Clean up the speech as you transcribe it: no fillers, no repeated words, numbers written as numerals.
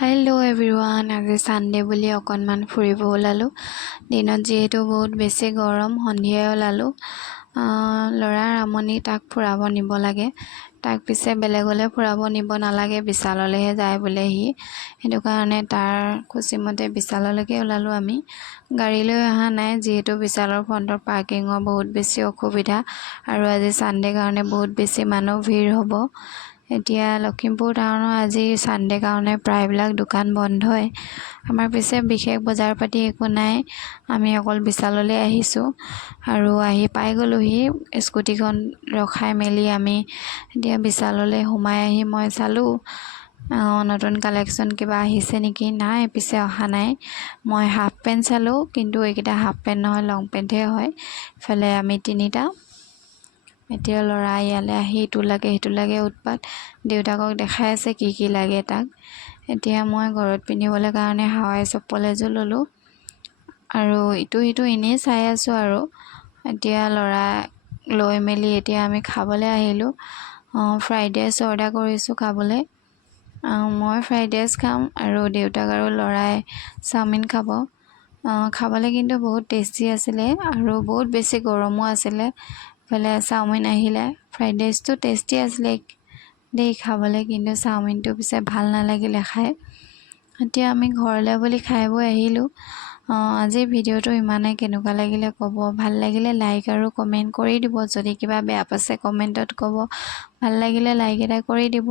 Hello' everyone, আজি Sunday বুলি অকণমান ফুৰিব ওলালোঁ। দিনত যিহেতু বহুত বেছি গৰম, সন্ধিয়াই ওলালোঁ। ল'ৰাৰ আমনি, তাক ফুৰাব নিব লাগে। তাক পিছে বেলেগলৈ ফুৰাব নিব নালাগে, বিশাললৈহে যায় বোলে সি। সেইটো কাৰণে তাৰ খুচিমতে বিশাললৈকে ওলালোঁ আমি। গাড়ী লৈ অহা নাই, যিহেতু বিশালৰ ফ্ৰণ্টৰ পাৰ্কিঙৰ বহুত বেছি অসুবিধা আৰু আজি সানডে কাৰণে বহুত বেছি মানুহ ভিৰ হ'ব। এতিয়া লখিমপুৰ টাউনৰ আজি সানডে কাৰণে প্ৰায়বিলাক দোকান বন্ধই। আমাৰ পিছে বিশেষ বজাৰ পাতি একো নাই, আমি অকল বিশাললৈ আহিছোঁ আৰু আহি পাই গ'লোহি। স্কুটিখন ৰখাই মেলি আমি এতিয়া বিশাললৈ সোমাই আহি মই চালোঁ নতুন কালেকশ্যন কিবা আহিছে নেকি। নাই, পিছে অহা নাই। মই হাফ পেণ্ট চালোঁ, কিন্তু এইকেইটা হাফ পেণ্ট নহয়, লং পেণ্টহে হয়। ইফালে আমি তিনিটা। এতিয়া ল'ৰা ইয়ালৈ আহি ইটো লাগে সিটো লাগে উৎপাত। দেউতাকক দেখাই আছে কি কি লাগে তাক। এতিয়া মই ঘৰত পিন্ধিবলৈ কাৰণে হাৱাই চপ্পল এযোৰ ল'লোঁ আৰু ইটো সিটো এনেই চাই আছোঁ আৰু। এতিয়া ল'ৰা লৈ মেলি এতিয়া আমি খাবলৈ আহিলোঁ। ফ্ৰাইড ৰাইচ অৰ্ডাৰ কৰিছোঁ খাবলৈ। মই ফ্ৰাইড ৰাইচ খাম আৰু দেউতাক আৰু ল'ৰাই চাওমিন খাব। খাবলৈ কিন্তু বহুত টেষ্টি আছিলে আৰু বহুত বেছি গৰমো আছিলে। ইফালে চাওমিন আহিলে, ফ্ৰাইড ৰাইচটো টেষ্টি আছিলে দেই খাবলৈ, কিন্তু চাওমিনটো পিছে ভাল নালাগিলে খাই। এতিয়া আমি ঘৰলৈ বুলি খাই বৈ আহিলোঁ। আজিৰ ভিডিঅ'টো ইমানেই। কেনেকুৱা লাগিলে ক'ব, ভাল লাগিলে লাইক আৰু কমেণ্ট কৰি দিব। যদি কিবা বেয়া পাইছে কমেণ্টত ক'ব, ভাল লাগিলে লাইক এটা কৰি দিব।